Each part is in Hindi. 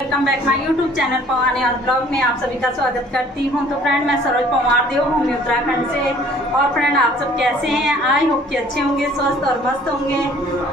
Welcome back my YouTube channel पवानी और ब्लॉग में आप सभी का स्वागत करती हूं। तो फ्रेंड, मैं सरोज पवार देव हूँ उत्तराखंड से। और फ्रेंड, आप सब कैसे हैं? आई होप कि अच्छे होंगे, स्वस्थ और मस्त होंगे।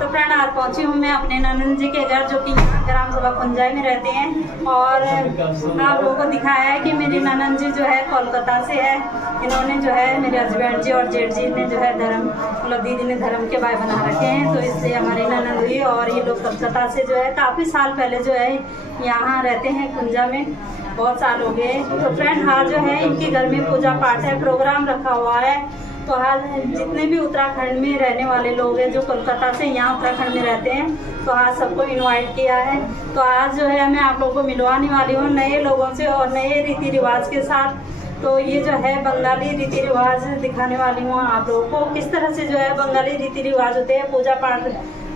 तो फ्रेंड, आज पहुंची हूँ मैं अपने ननद जी के घर, जो कि ग्राम सभा कुंजाई में रहते हैं। और आप लोगों को दिखाया है कि मेरी ननद जी जो है कोलकाता से है। इन्होंने जो है मेरे हस्बैंड जी और जेठ जी ने जो है धर्म, मतलब दीदी ने धर्म के भाई बना रखे हैं। तो इसलिए हमारी ननद हुई और ये लोग कोलकाता से जो है काफ़ी साल पहले जो है यहाँ रहते हैं कुंजा में, बहुत साल हो गए। तो फ्रेंड, आज जो है इनके घर में पूजा पाठ है, प्रोग्राम रखा हुआ है। तो आज जितने भी उत्तराखंड में रहने वाले लोग हैं जो कोलकाता से यहाँ उत्तराखंड में रहते हैं, तो आज सबको इनवाइट किया है। तो आज जो है मैं आप लोगों को मिलवाने वाली हूँ नए लोगों से और नए रीति रिवाज के साथ। तो ये जो है बंगाली रीति रिवाज दिखाने वाली हूँ आप लोगों को, किस तरह से जो है बंगाली रीति रिवाज होते हैं, पूजा पाठ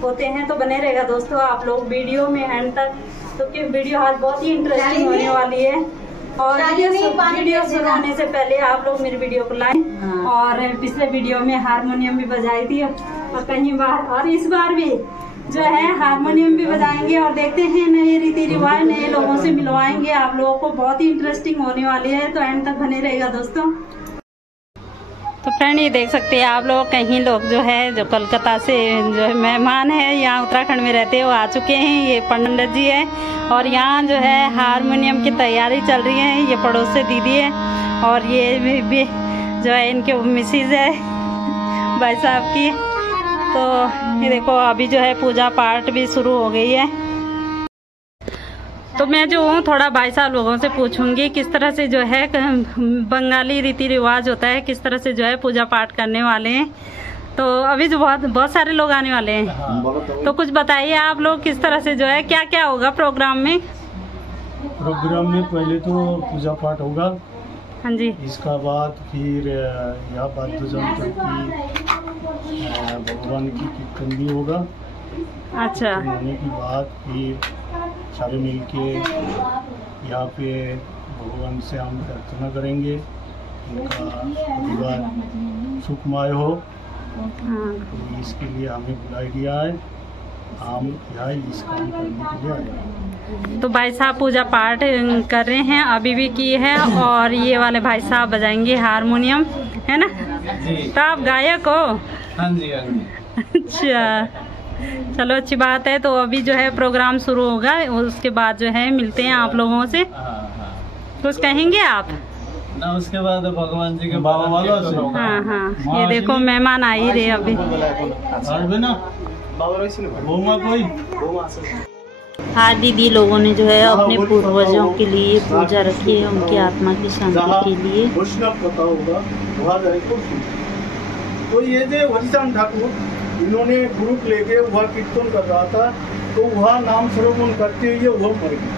होते हैं। तो बने रहेगा दोस्तों आप लोग वीडियो में एंड तक, तो कि वीडियो आज बहुत ही इंटरेस्टिंग होने वाली है। और वीडियो शुरू होने से पहले आप लोग मेरी वीडियो को लाएं। और पिछले वीडियो में हारमोनियम भी बजाई थी और कहीं बार, और इस बार भी जो है हारमोनियम भी बजाएंगे। और देखते हैं नए रीति रिवाज, नए लोगों से मिलवाएंगे आप लोगों को, बहुत ही इंटरेस्टिंग होने वाली है। तो एंड तक बने रहेगा दोस्तों। तो फ्रेंड, ये देख सकते हैं आप लोग, कहीं लोग जो है जो कोलकाता से जो है मेहमान है यहाँ उत्तराखंड में रहते हैं, वो आ चुके हैं। ये पंडित जी है और यहाँ जो है हारमोनियम की तैयारी चल रही है। ये पड़ोस से दीदी है और ये भी जो है इनके मिसेज है भाई साहब की। तो ये देखो अभी जो है पूजा पाठ भी शुरू हो गई है। तो मैं जो हूँ थोड़ा भाई साहब लोगों से पूछूंगी किस तरह से जो है बंगाली रीति रिवाज होता है, किस तरह से जो है पूजा पाठ करने वाले हैं। तो अभी जो बहुत सारे लोग आने वाले हैं, तो कुछ बताइए आप लोग किस तरह से जो है क्या क्या होगा प्रोग्राम में। प्रोग्राम में पहले तो पूजा पाठ होगा। हाँ जी। इसका बाद फिर यहाँ वाद्ययंत्र की भगवान की कीर्तन भी होगा। अच्छा। होने के बाद फिर सारे मिलके यहाँ पे भगवान से हम प्रार्थना करेंगे, उनका परिवार सुखमय हो। तो इसके लिए हमें बुलाई दिया है, हम यहाँ इस काम करने के लिए आए। तो भाई साहब पूजा पाठ कर रहे हैं, अभी भी किए हैं। और ये वाले भाई साहब बजाएंगे हारमोनियम, है ना जी? तो आप गायक हो? हाँ जी, हाँ जी। अच्छा, चलो अच्छी बात है। तो अभी जो है प्रोग्राम शुरू होगा, उसके बाद जो है मिलते हैं आप लोगों से। कुछ कहेंगे आप ना? उसके बाद भगवान जी के बाबा वालों से। हाँ हाँ, ये देखो मेहमान आ ही रहे अभी। हाँ दीदी लोगों ने जो है अपने पूर्वजों के लिए पूजा रखी है, उनकी आत्मा की शांति के लिए। पता होगा तो ये जो हरिचांद ठाकुर, इन्होंने ग्रुप लेके वह कीर्तन कर रहा था, तो वह नाम श्रवण करते हुए वह मर गया।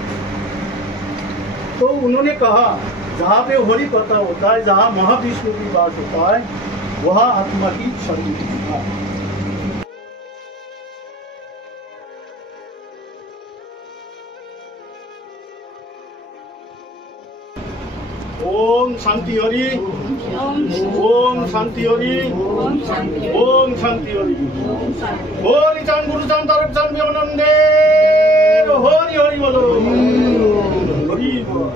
तो उन्होंने कहा जहाँ पे हरि कथा होता है, जहाँ महाविष्णु की बात होता है, वहाँ आत्मा की शांति होता है। ओम शांति हरि, ओम शांति हरि, ओम शांति हरि। हरि चांद गुरु चांद तारक चांद व्योमनंदे, हरि हरि बोलो, हरि बोलो।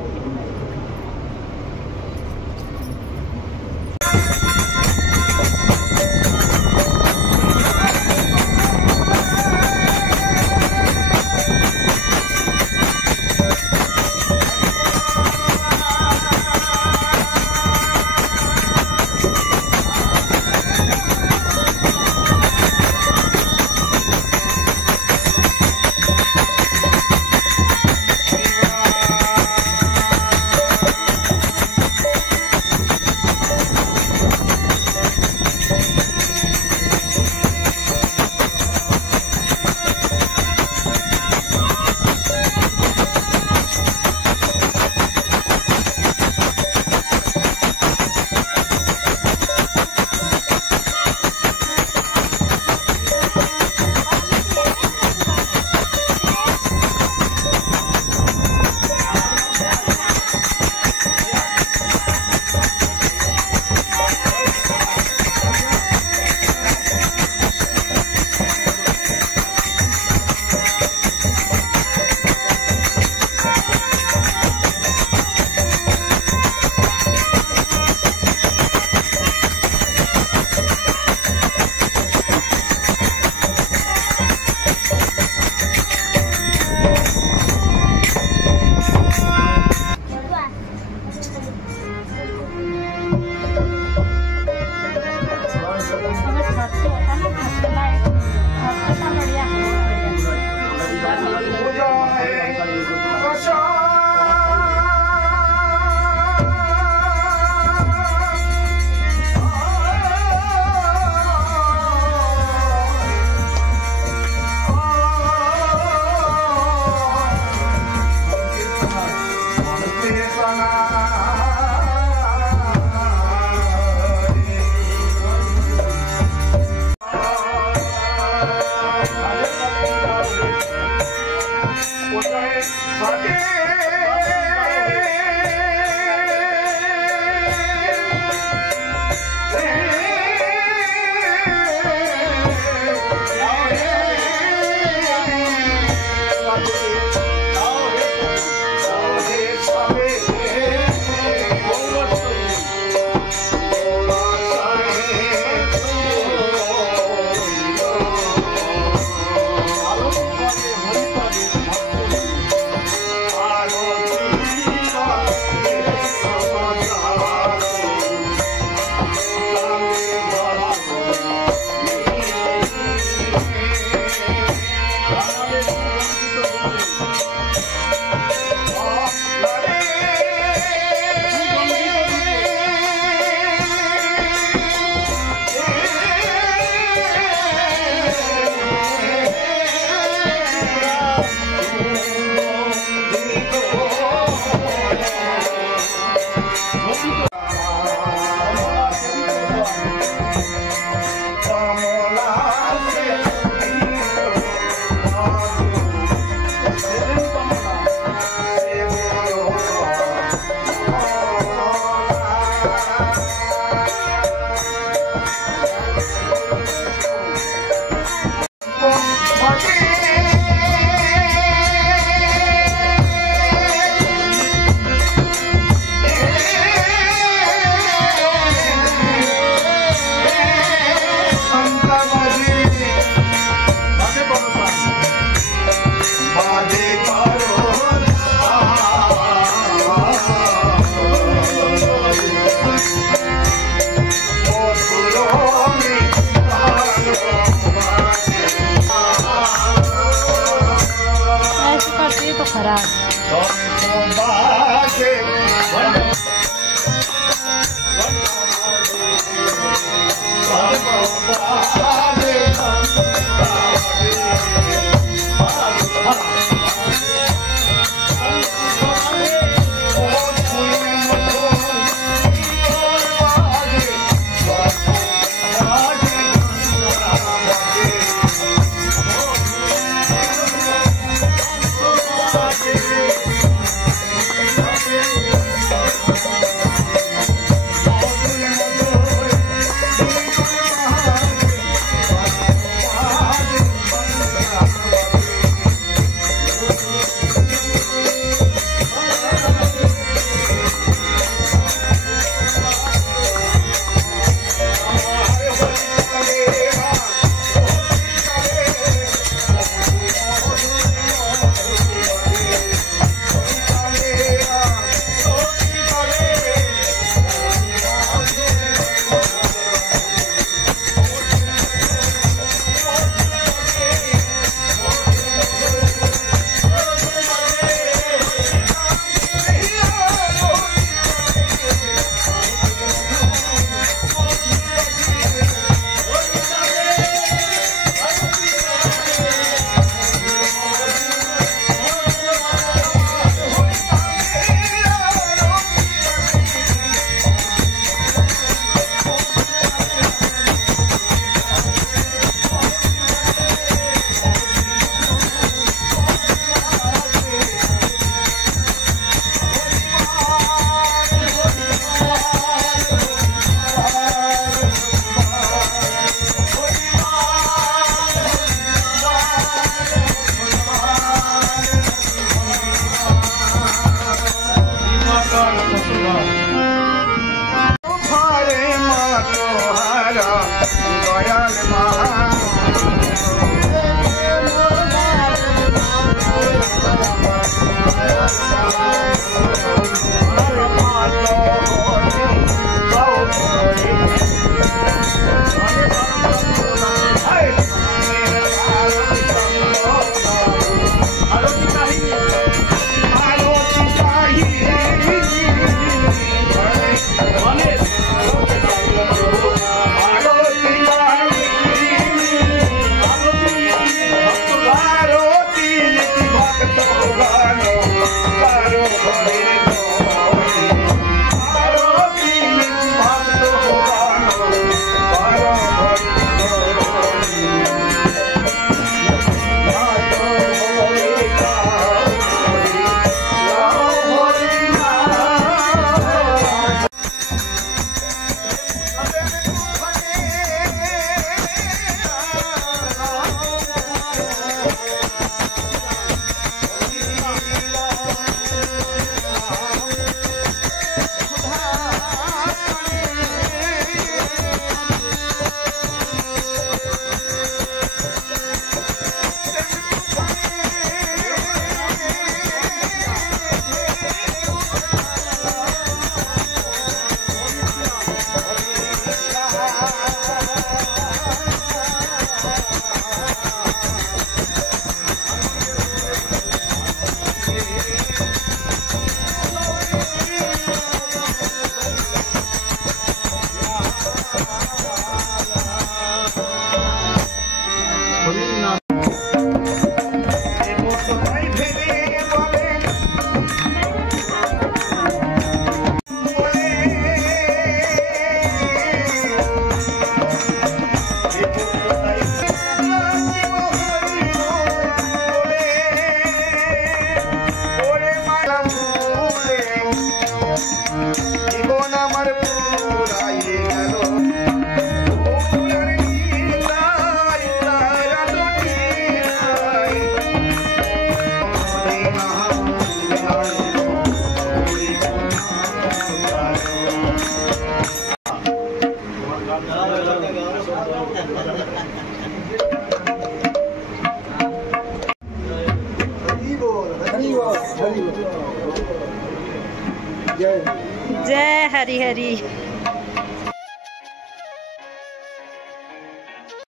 हरी हरी।